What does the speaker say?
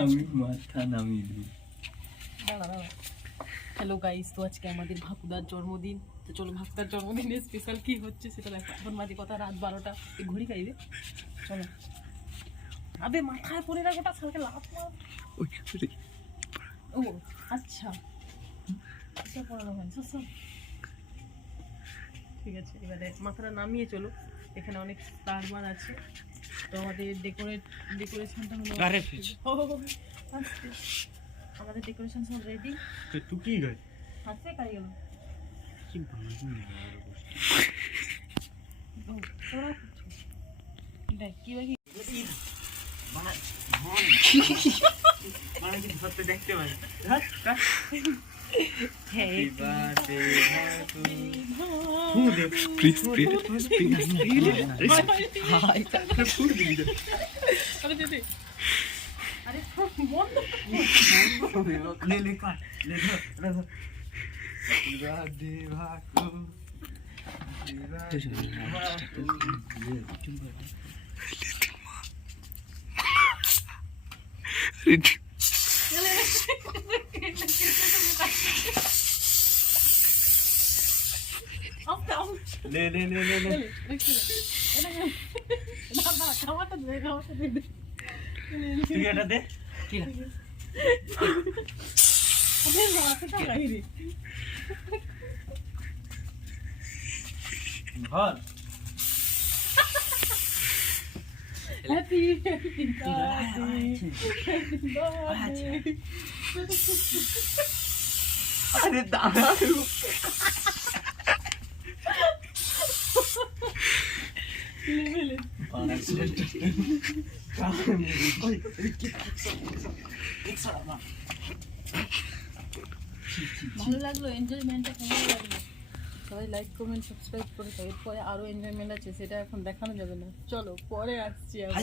আমি মাথা নামিয়ে দিই। হ্যালো গাইস, তো আজকে আমাদের ভাকুদার জন্মদিন। তো চলো ভাকুদার জন্মদিনে স্পেশাল কি হচ্ছে সেটা দেখো। এখন বাজে কথা রাত 12টা। এই ঘড়ি খাইবে, চলো। আবে মাথায় পড়ে রাখ, ওটা সালকে লাভ মার। ও আচ্ছা আচ্ছা, পড়ানো হয় ঠিক আছে। এবারে মাথাটা নামিয়ে চলো। এখানে অনেক স্টারবার আছে। তো আমাদের ডেকোরেশনটা হলো আমাদের ডেকোরেশন সব রেডি। তুই কি গাই হাতে কাই গেল কি দেখ কি বাকি দেখতে পাই। আরে বন্ধ এটা দে ঘর হ্যাপি বার্থডে। আরে দাঁড়া ভালো লাগলো, এনজয়মেন্টটা কেমন লাগলো? সবাই লাইক কমেন্ট সাবস্ক্রাইব করে। এরপরে আরো এনজয়মেন্ট আছে, সেটা এখন দেখানো যাবে না। চলো পরে আসছি আবার।